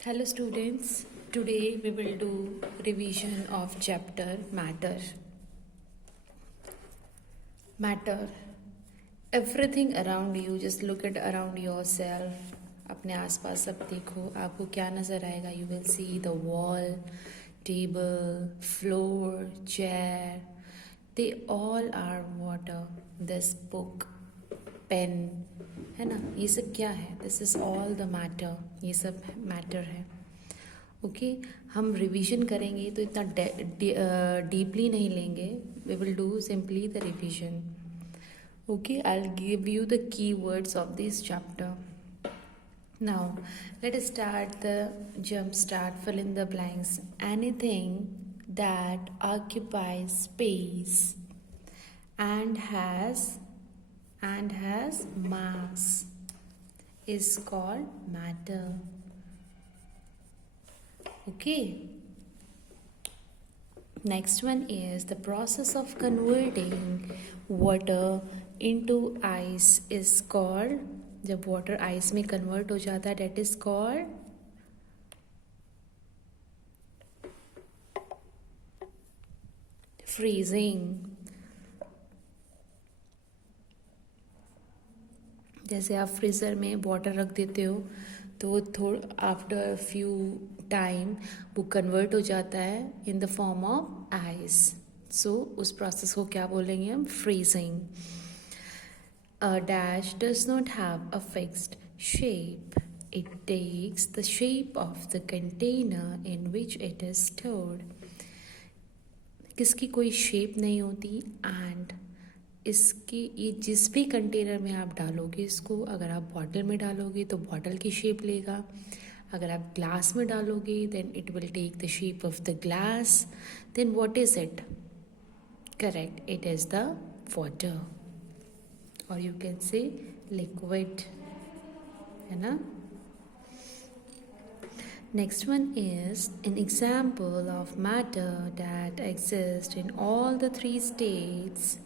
Hello students, today we will do revision of chapter Matter. Matter. Everything around you, just look at around yourself. अपने आसपास सब देखो, आपको क्या नज़र आएगा? You will see the wall, table, floor, chair. They all are water. This book, pen, है ना? ये सब क्या है? This is all the matter. ये सब matter है. ओके हम रिवीजन करेंगे तो इतना डीपली नहीं लेंगे. We will do simply the revision. Okay I will give you the key words of this chapter. Now, let us start the jump start, fill in the blanks. Anything that occupies space and has mass is called matter. Okay. Next one is the process of converting water into ice is called, जब water ice में convert हो जाता है, that is called freezing. जैसे आप freezer में water रख देते हो तो आफ्टर फ्यू टाइम वो कन्वर्ट हो जाता है in the form of ice. So उस प्रोसेस को क्या बोलेंगे हम? Freezing. A dash does not have a fixed shape. It takes the shape of the container in which it is stored. किसकी कोई शेप नहीं होती एंड इसकी ये जिस भी कंटेनर में आप डालोगे इसको, अगर आप बॉटल में डालोगे तो बॉटल की शेप लेगा, अगर आप ग्लास में डालोगे then it will take the shape of the glass. Then what is it? Correct, it is the water और यू कैन से लिक्विड, है ना. Next one is an example of matter that exists in all the three states.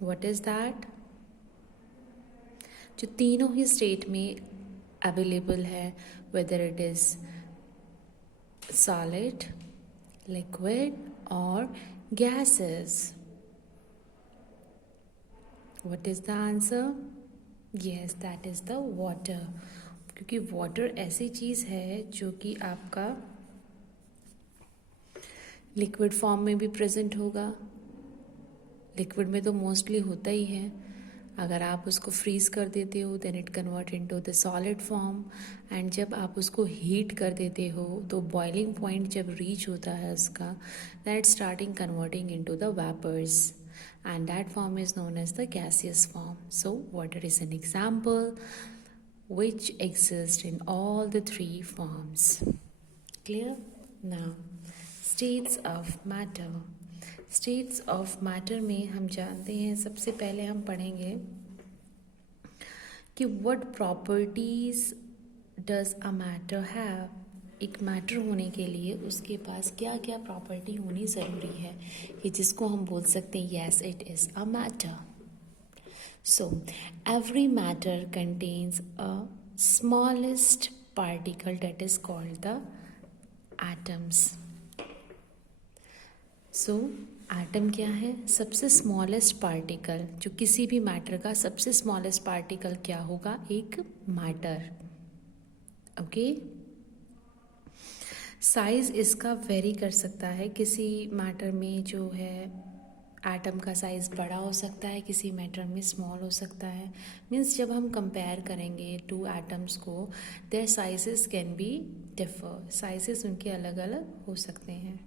What is that? जो तीनों ही state में available है, whether it is solid, liquid or gases. What is the answer? Yes, that is the water. क्योंकि water ऐसी चीज़ है जो कि आपका लिक्विड फॉर्म में भी प्रेजेंट होगा. लिक्विड में तो मोस्टली होता ही है. अगर आप उसको फ्रीज़ कर देते हो then it convert into the solid form. And जब आप उसको हीट कर देते हो तो बॉइलिंग पॉइंट जब रीच होता है उसका, that starting converting into the vapours and that form is known as the gaseous form. So water is an example which exists in all the three forms. Clear? Now, states of matter. States of matter में हम जानते हैं, सबसे पहले हम पढ़ेंगे कि what properties does a matter have. एक मैटर होने के लिए उसके पास क्या क्या प्रॉपर्टी होनी ज़रूरी है कि जिसको हम बोल सकते हैं yes it is a matter. So every matter contains a smallest particle that is called the atoms. So atom क्या है? सबसे स्मॉलेस्ट पार्टिकल. जो किसी भी मैटर का सबसे स्मॉलेस्ट पार्टिकल क्या होगा? एक मैटर. ओके. साइज़ इसका वेरी कर सकता है. किसी मैटर में जो है एटम का साइज़ बड़ा हो सकता है, किसी मैटर में स्मॉल हो सकता है. मीन्स जब हम कंपेयर करेंगे टू एटम्स को their sizes can be differ. Sizes उनके अलग अलग हो सकते हैं.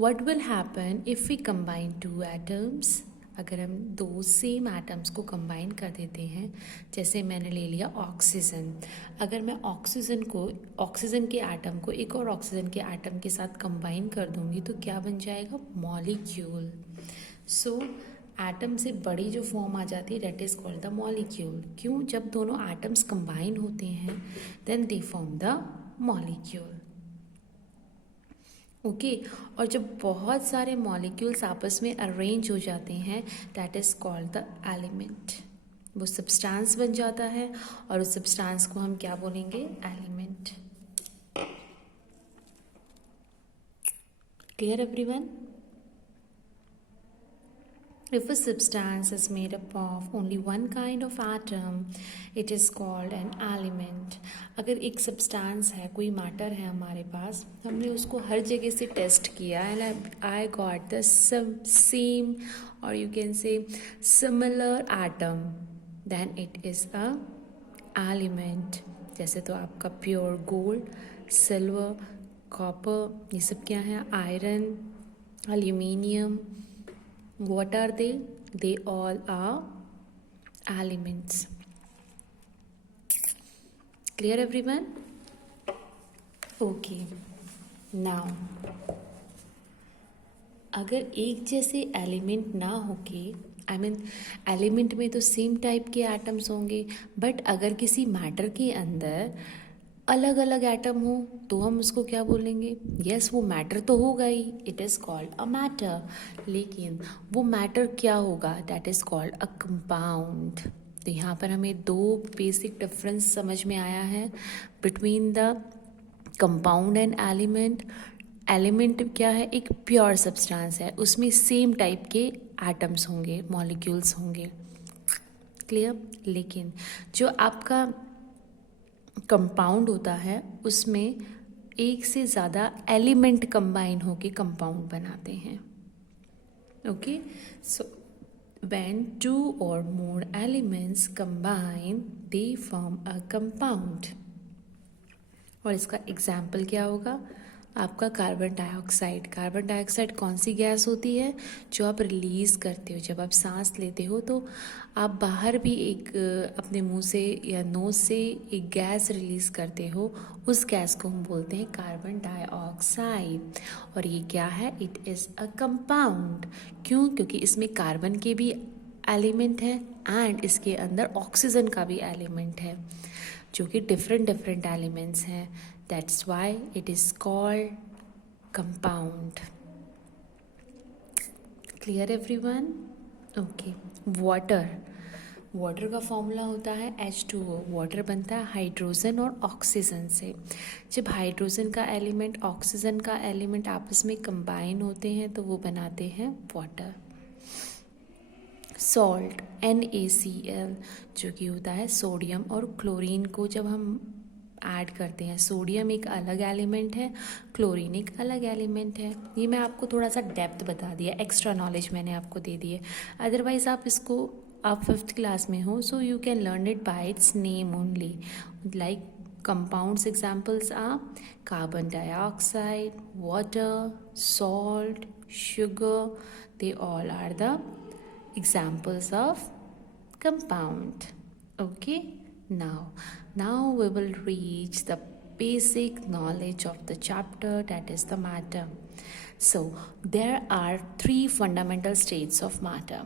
What will happen if we combine two atoms? अगर हम दो सेम एटम्स को कंबाइन कर देते हैं, जैसे मैंने ले लिया ऑक्सीजन. अगर मैं ऑक्सीजन के एटम को एक और ऑक्सीजन के एटम के साथ कंबाइन कर दूंगी तो क्या बन जाएगा? मॉलिक्यूल. सो एटम से बड़ी जो फॉर्म आ जाती है that is called the molecule. क्यों? जब दोनों एटम्स कंबाइन होते हैं then they form the molecule. Okay. और जब बहुत सारे मॉलिक्यूल्स आपस में अरेंज हो जाते हैं that is called the element. वो सब्सटेंस बन जाता है और उस सब्सटेंस को हम क्या बोलेंगे? Element. Clear everyone? If a substance is made up of only one kind of atom, it is called an element. अगर एक substance है, कोई matter है हमारे पास, हमने उसको हर जगह से test किया and I got the same or you can say similar atom, then it is a element. जैसे तो आपका pure gold, silver, copper, ये सब क्या है? Iron, aluminium. What are they? They all are elements. Clear everyone? Okay. Now, अगर एक जैसे एलिमेंट ना होके एलिमेंट में तो सेम टाइप के एटम्स होंगे, बट अगर किसी मैटर के अंदर अलग अलग एटम हो तो हम उसको क्या बोलेंगे? यस, वो मैटर तो होगा ही, it is called a matter. लेकिन वो मैटर क्या होगा? That is called a compound. तो यहाँ पर हमें दो बेसिक डिफरेंस समझ में आया है between the compound and element. Element क्या है? एक प्योर सब्सटेंस है, उसमें सेम टाइप के एटम्स होंगे, मॉलिक्यूल्स होंगे। क्लियर? लेकिन जो आपका कंपाउंड होता है उसमें एक से ज़्यादा एलिमेंट कंबाइन होके कंपाउंड बनाते हैं। Okay, so when 2 or more elements combine they form a compound। और इसका एग्जाम्पल क्या होगा? आपका कार्बन डाइऑक्साइड। कार्बन डाइऑक्साइड कौन सी गैस होती है? जो आप रिलीज़ करते हो जब आप सांस लेते हो, तो आप बाहर भी एक अपने मुंह से या नोज से एक गैस रिलीज़ करते हो, उस गैस को हम बोलते हैं कार्बन डाइऑक्साइड। और ये क्या है? It is a compound. क्यों? क्योंकि इसमें कार्बन के भी एलिमेंट है एंड इसके अंदर ऑक्सीजन का भी एलिमेंट है, जो कि डिफरेंट एलिमेंट्स हैं। That's why it is called compound. Clear everyone? Okay. Water. Water का फॉर्मूला होता है H2O। वाटर बनता है हाइड्रोजन और ऑक्सीजन से। जब हाइड्रोजन का एलिमेंट ऑक्सीजन का एलिमेंट आपस में कंबाइन होते हैं तो वो बनाते हैं वाटर। सॉल्ट NaCl, जो कि होता है सोडियम और क्लोरीन को जब हम ऐड करते हैं। सोडियम एक अलग एलिमेंट है, क्लोरीन एक अलग एलिमेंट है। ये मैं आपको थोड़ा सा डेप्थ बता दिया, एक्स्ट्रा नॉलेज मैंने आपको दे दी है। अदरवाइज आप 5th क्लास में हो, so you can learn it by it's name only. Like compounds examples are carbon dioxide, water, salt, sugar. They all are the examples of compound. Okay, now we will reach the basic knowledge of the chapter, that is the matter. So there are 3 fundamental states of matter.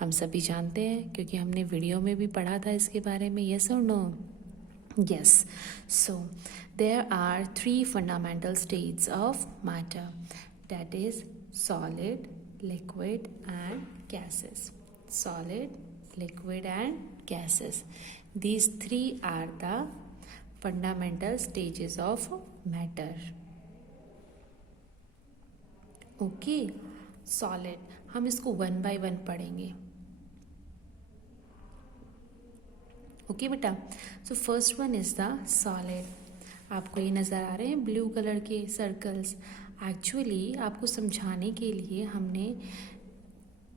हम सभी जानते हैं क्योंकि हमने video में भी पढ़ा था इसके बारे में। yes or no? Yes. So there are 3 fundamental states of matter, that is solid, liquid and gases. Solid, liquid and gases. These 3 are the fundamental stages of matter. Okay, solid, हम इसको 1 by 1 पढ़ेंगे। Okay बेटा, so first one is the solid. आपको ये नज़र आ रहे हैं blue colour के सर्कल्स। एक्चुअली आपको समझाने के लिए हमने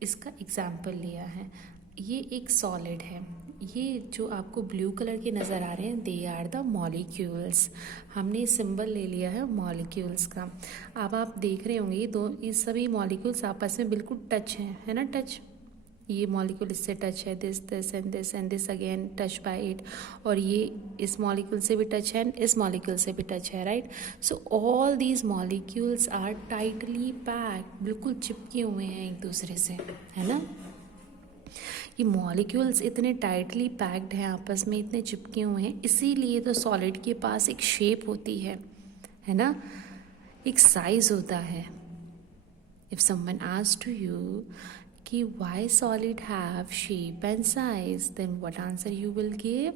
इसका एग्जाम्पल लिया है। ये एक सॉलिड है, ये जो आपको ब्लू कलर के नज़र आ रहे हैं दे आर द मॉलिक्यूल्स। हमने सिंबल ले लिया है मॉलिक्यूल्स का। अब आप देख रहे होंगे ये सभी मॉलिक्यूल्स आपस में बिल्कुल टच हैं, है ना? टच, ये मॉलिक्यूल इससे टच है, this and this again touch by it, और ये इस मॉलिक्यूल से भी टच है, इस मॉलिक्यूल से भी टच है, right? So all these molecules are tightly packed, बिल्कुल चिपके हुए हैं एक दूसरे से, है ना? ये मॉलिक्यूल्स इतने टाइटली पैक्ड हैं, आपस में इतने चिपके हुए हैं, इसीलिए तो सॉलिड के पास एक शेप होती है ना? एक साइज होता है। If someone asked to you कि why solid have shape and size, then what answer you will give?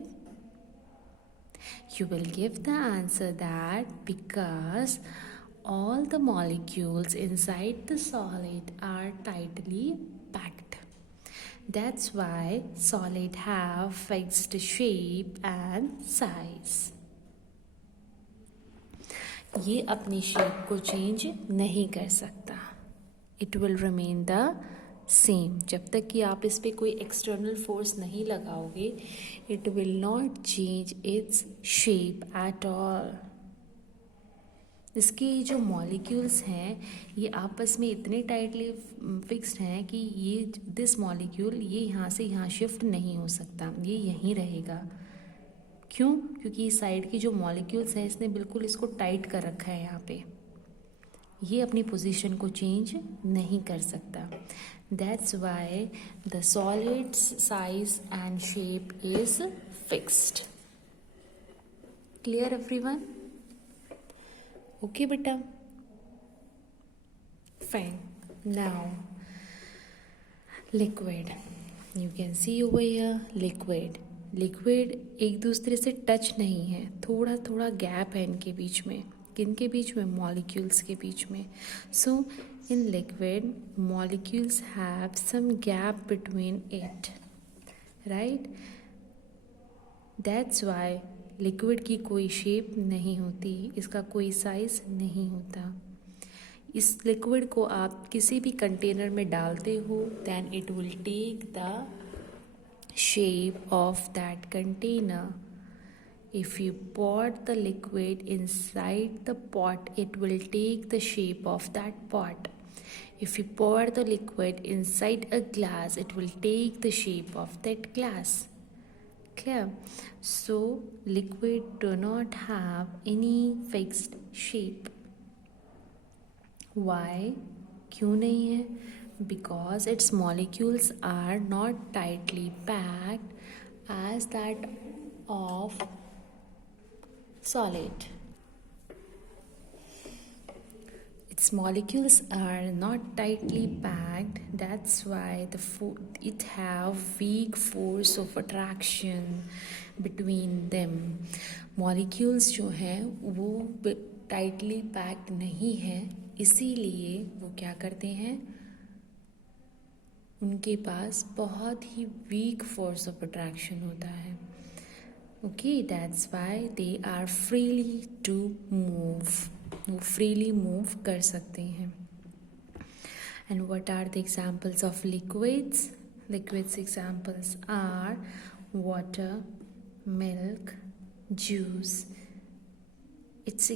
You will give the answer that because all the molecules inside the solid are tightly packed. That's why solid have fixed shape and size. ये अपनी shape को change नहीं कर सकता. It will remain the same. जब तक कि आप इस पे कोई एक्सटर्नल फोर्स नहीं लगाओगे, it will not change its shape at all. इसके जो मॉलिक्यूल्स हैं ये आपस में इतने टाइटली फिक्स्ड हैं कि ये दिस मॉलिक्यूल ये यहाँ से यहाँ शिफ्ट नहीं हो सकता, ये यहीं रहेगा. क्यों? क्योंकि इस साइड की जो मॉलिक्यूल्स हैं इसने बिल्कुल इसको टाइट कर रखा है यहाँ पे. ये अपनी पोजीशन को चेंज नहीं कर सकता. That's why the solids size and shape is fixed. Clear everyone? Okay बेटा, fine. Now liquid, you can see over here liquid. Liquid एक दूसरे से टच नहीं है, थोड़ा थोड़ा गैप है इनके बीच में. किनके बीच में? मॉलिक्यूल्स के बीच में. So in liquid molecules have some gap between it, right? That's why liquid की कोई शेप नहीं होती, इसका कोई साइज नहीं होता. इस लिक्विड को आप किसी भी कंटेनर में डालते हो, then it will take the shape of that container. If you pour the liquid inside the pot, it will take the shape of that pot. If you pour the liquid inside a glass, it will take the shape of that glass. Clear? So liquid do not have any fixed shape. Why? क्यों नहीं है? Because its molecules are not tightly packed as that of solid. Its molecules are not tightly packed. That's why it have weak force of attraction between them. Molecules जो हैं वो tightly packed नहीं है, इसीलिए वो क्या करते हैं, उनके पास बहुत ही वीक फोर्स ऑफ अट्रैक्शन होता है. Okay, that's why they are freely to move. वो फ्रीली मूव कर सकते हैं. And what are the examples of liquids? Liquids examples are water, milk, juice. It's